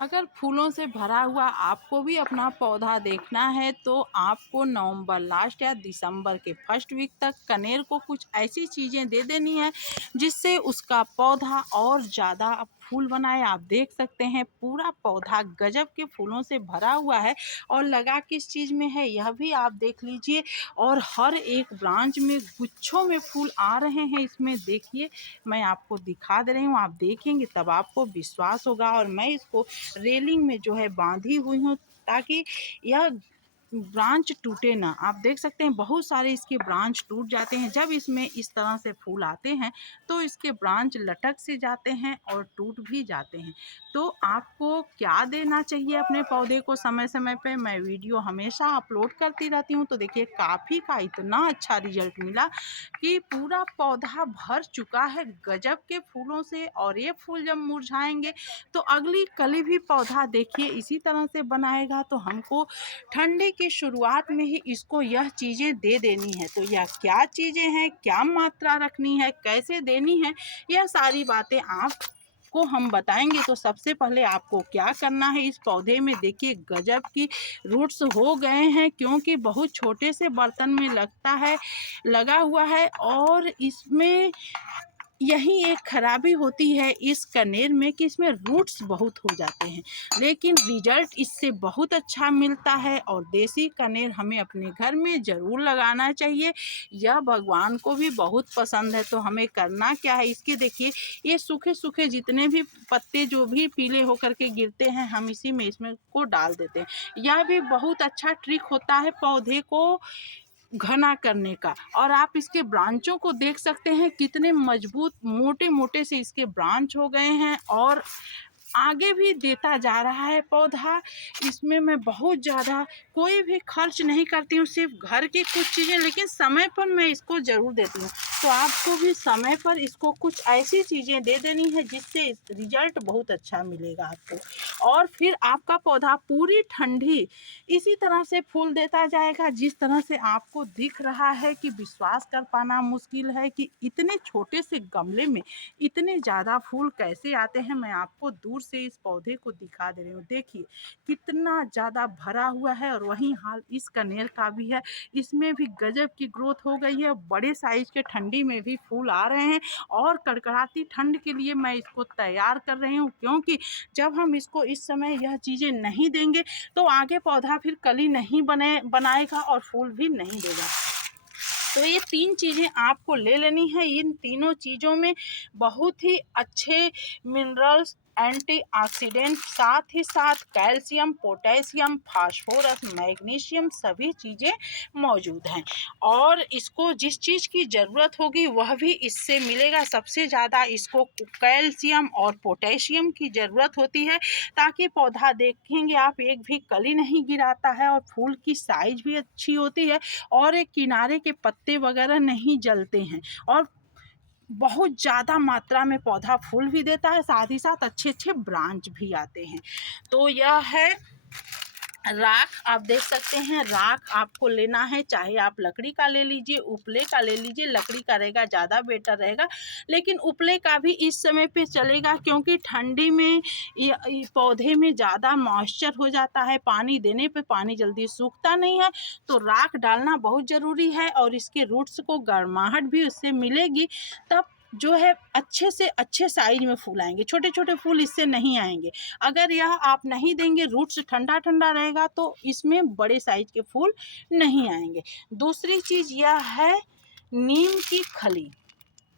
अगर फूलों से भरा हुआ आपको भी अपना पौधा देखना है तो आपको नवंबर लास्ट या दिसंबर के फर्स्ट वीक तक कनेर को कुछ ऐसी चीज़ें दे देनी है जिससे उसका पौधा और ज़्यादा फूल बनाए। आप देख सकते हैं पूरा पौधा गजब के फूलों से भरा हुआ है और लगा किस चीज़ में है यह भी आप देख लीजिए। और हर एक ब्रांच में गुच्छों में फूल आ रहे हैं। इसमें देखिए मैं आपको दिखा दे रही हूँ, आप देखेंगे तब आपको विश्वास होगा। और मैं इसको रेलिंग में जो है बांधी हुई हूँ ताकि यह ब्रांच टूटे ना। आप देख सकते हैं बहुत सारे इसके ब्रांच टूट जाते हैं जब इसमें इस तरह से फूल आते हैं तो इसके ब्रांच लटक से जाते हैं और टूट भी जाते हैं। तो आपको क्या देना चाहिए अपने पौधे को समय समय पे, मैं वीडियो हमेशा अपलोड करती रहती हूँ। तो देखिए काफ़ी का इतना अच्छा रिजल्ट मिला कि पूरा पौधा भर चुका है गजब के फूलों से। और ये फूल जब मुरझाएंगे तो अगली कली भी पौधा देखिए इसी तरह से बनाएगा। तो हमको ठंडी की शुरुआत में ही इसको यह चीज़ें दे देनी है। तो यह क्या चीज़ें हैं, क्या मात्रा रखनी है, कैसे देनी है, यह सारी बातें आपको हम बताएंगे। तो सबसे पहले आपको क्या करना है, इस पौधे में देखिए गजब की रूट्स हो गए हैं क्योंकि बहुत छोटे से बर्तन में लगा हुआ है। और इसमें यही एक खराबी होती है इस कनेर में कि इसमें रूट्स बहुत हो जाते हैं, लेकिन रिजल्ट इससे बहुत अच्छा मिलता है। और देसी कनेर हमें अपने घर में ज़रूर लगाना चाहिए, यह भगवान को भी बहुत पसंद है। तो हमें करना क्या है, इसके देखिए ये सूखे सूखे जितने भी पत्ते जो भी पीले होकर के गिरते हैं हम इसी में इसमें को डाल देते हैं। यह भी बहुत अच्छा ट्रिक होता है पौधे को घना करने का। और आप इसके ब्रांचों को देख सकते हैं कितने मजबूत मोटे मोटे से इसके ब्रांच हो गए हैं और आगे भी देता जा रहा है पौधा। इसमें मैं बहुत ज़्यादा कोई भी खर्च नहीं करती हूँ, सिर्फ घर की कुछ चीज़ें, लेकिन समय पर मैं इसको ज़रूर देती हूँ। तो आपको भी समय पर इसको कुछ ऐसी चीज़ें दे देनी है जिससे रिजल्ट बहुत अच्छा मिलेगा आपको। और फिर आपका पौधा पूरी ठंडी इसी तरह से फूल देता जाएगा जिस तरह से आपको दिख रहा है कि विश्वास कर पाना मुश्किल है कि इतने छोटे से गमले में इतने ज़्यादा फूल कैसे आते हैं। मैं आपको दूर से इस पौधे को दिखा दे रही हूँ, देखिए कितना ज़्यादा भरा हुआ है। और वहीं हाल इस कनेर का भी है, इसमें भी गजब की ग्रोथ हो गई है, बड़े साइज के ठंडी में भी फूल आ रहे हैं। और कड़कड़ाती ठंड के लिए मैं इसको तैयार कर रही हूँ क्योंकि जब हम इसको इस समय यह चीज़ें नहीं देंगे तो आगे पौधा फिर कली नहीं बनाएगा और फूल भी नहीं देगा। तो ये 3 चीज़ें आपको ले लेनी है। इन तीनों चीज़ों में बहुत ही अच्छे मिनरल्स, एंटीऑक्सीडेंट, साथ ही साथ कैल्शियम, पोटेशियम, फास्फोरस, मैग्नीशियम सभी चीज़ें मौजूद हैं। और इसको जिस चीज़ की ज़रूरत होगी वह भी इससे मिलेगा। सबसे ज़्यादा इसको कैल्शियम और पोटेशियम की ज़रूरत होती है ताकि पौधा देखेंगे आप एक भी कली नहीं गिराता है और फूल की साइज भी अच्छी होती है और एक किनारे के पत्ते वगैरह नहीं जलते हैं। और बहुत ज़्यादा मात्रा में पौधा फूल भी देता है, साथ ही साथ अच्छे अच्छे ब्रांच भी आते हैं। तो यह है राख। आप देख सकते हैं राख आपको लेना है, चाहे आप लकड़ी का ले लीजिए, उपले का ले लीजिए। लकड़ी का रहेगा ज़्यादा बेटर रहेगा, लेकिन उपले का भी इस समय पे चलेगा क्योंकि ठंडी में ये पौधे में ज़्यादा मॉइस्चर हो जाता है, पानी देने पे पानी जल्दी सूखता नहीं है। तो राख डालना बहुत ज़रूरी है और इसके रूट्स को गर्माहट भी उससे मिलेगी, तब जो है अच्छे से अच्छे साइज में फूल आएंगे। छोटे छोटे फूल इससे नहीं आएंगे। अगर यह आप नहीं देंगे, रूट्स ठंडा ठंडा रहेगा तो इसमें बड़े साइज के फूल नहीं आएंगे। दूसरी चीज़ यह है नीम की खली।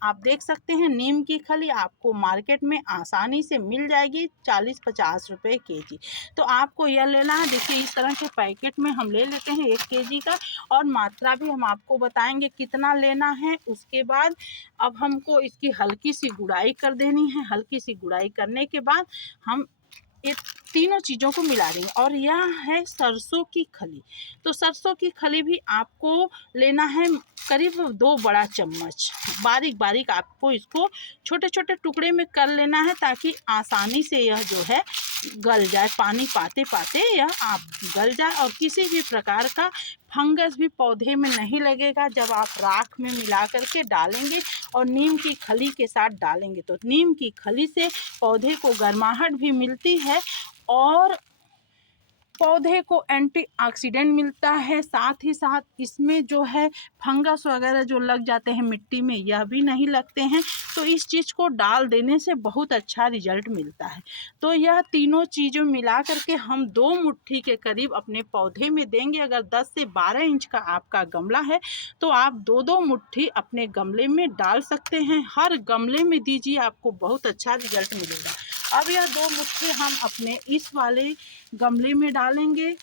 आप देख सकते हैं नीम की खली आपको मार्केट में आसानी से मिल जाएगी, 40-50 रुपए केजी। तो आपको यह लेना है। देखिए इस तरह के पैकेट में हम ले लेते हैं 1 केजी का, और मात्रा भी हम आपको बताएंगे कितना लेना है। उसके बाद अब हमको इसकी हल्की सी गुड़ाई कर देनी है। हल्की सी गुड़ाई करने के बाद हम ये तीनों चीज़ों को मिला देंगे। और यह है सरसों की खली। तो सरसों की खली भी आपको लेना है करीब 2 बड़ा चम्मच। बारीक बारीक आपको इसको छोटे छोटे टुकड़े में कर लेना है ताकि आसानी से यह जो है गल जाए, पानी पाते पाते यह आप गल जाए और किसी भी प्रकार का फंगस भी पौधे में नहीं लगेगा जब आप राख में मिला करके डालेंगे और नीम की खली के साथ डालेंगे। तो नीम की खली से पौधे को गर्माहट भी मिलती है और पौधे को एंटीऑक्सीडेंट मिलता है। साथ ही साथ इसमें जो है फंगस वगैरह जो लग जाते हैं मिट्टी में, यह भी नहीं लगते हैं। तो इस चीज़ को डाल देने से बहुत अच्छा रिजल्ट मिलता है। तो यह तीनों चीज़ों मिला करके हम 2 मुट्ठी के करीब अपने पौधे में देंगे। अगर 10 से 12 इंच का आपका गमला है तो आप 2-2 मुट्ठी अपने गमले में डाल सकते हैं। हर गमले में दीजिए, आपको बहुत अच्छा रिजल्ट मिलेगा। अब यह 2 मुट्ठी हम अपने इस वाले गमले में डालेंगे।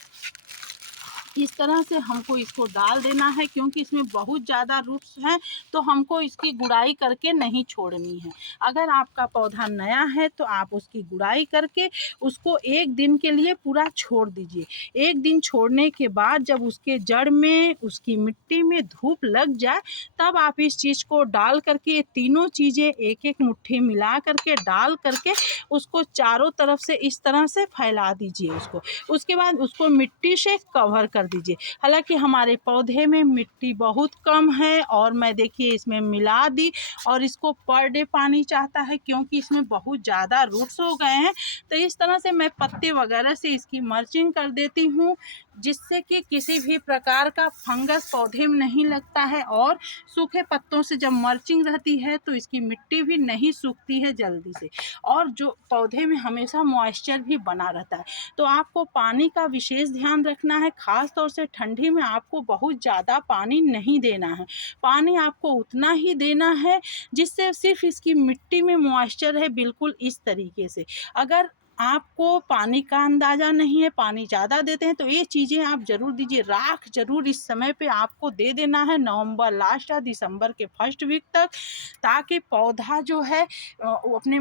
इस तरह से हमको इसको डाल देना है, क्योंकि इसमें बहुत ज़्यादा रूट्स हैं, तो हमको इसकी गुड़ाई करके नहीं छोड़नी है। अगर आपका पौधा नया है तो आप उसकी गुड़ाई करके उसको 1 दिन के लिए पूरा छोड़ दीजिए। 1 दिन छोड़ने के बाद जब उसके जड़ में, उसकी मिट्टी में धूप लग जाए, तब आप इस चीज़ को डाल करके, ये तीनों चीज़ें एक-एक मुट्ठी मिला करके डाल करके उसको चारों तरफ से इस तरह से फैला दीजिए उसको। उसके बाद उसको मिट्टी से कवर कर दीजिए। हालांकि हमारे पौधे में मिट्टी बहुत कम है और मैं देखिए इसमें मिला दी, और इसको पर डे पानी चाहता है क्योंकि इसमें बहुत ज़्यादा रूट्स हो गए हैं। तो इस तरह से मैं पत्ते वगैरह से इसकी मल्चिंग कर देती हूँ, जिससे कि किसी भी प्रकार का फंगस पौधे में नहीं लगता है। और सूखे पत्तों से जब मल्चिंग रहती है तो इसकी मिट्टी भी नहीं सूखती है जल्दी से, और जो पौधे में हमेशा मॉइस्चर भी बना रहता है। तो आपको पानी का विशेष ध्यान रखना है। ख़ास तौर से ठंडी में आपको बहुत ज़्यादा पानी नहीं देना है। पानी आपको उतना ही देना है जिससे सिर्फ इसकी मिट्टी में मॉइस्चर है, बिल्कुल इस तरीके से। अगर आपको पानी का अंदाज़ा नहीं है, पानी ज़्यादा देते हैं, तो ये चीज़ें आप ज़रूर दीजिए। राख ज़रूर इस समय पे आपको दे देना है, नवंबर लास्ट या दिसंबर के फर्स्ट वीक तक, ताकि पौधा जो है वो अपने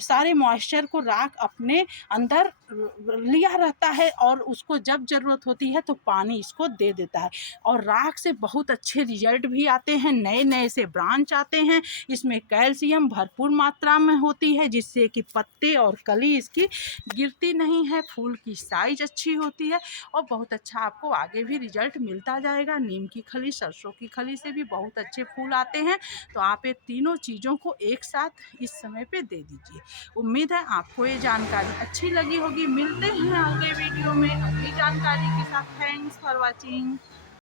सारे मॉइस्चर को राख अपने अंदर लिया रहता है, और उसको जब ज़रूरत होती है तो पानी इसको दे देता है। और राख से बहुत अच्छे रिजल्ट भी आते हैं, नए नए से ब्रांच आते हैं। इसमें कैल्शियम भरपूर मात्रा में होती है, जिससे कि पत्ते और कली इसकी गिरती नहीं है, फूल की साइज अच्छी होती है, और बहुत अच्छा आपको आगे भी रिजल्ट मिलता जाएगा। नीम की खली, सरसों की खली से भी बहुत अच्छे फूल आते हैं। तो आप ये तीनों चीज़ों को एक साथ इस समय पे दे दीजिए। उम्मीद है आपको ये जानकारी अच्छी लगी होगी। मिलते हैं अगले वीडियो में अगली जानकारी के साथ। Thanks for watching.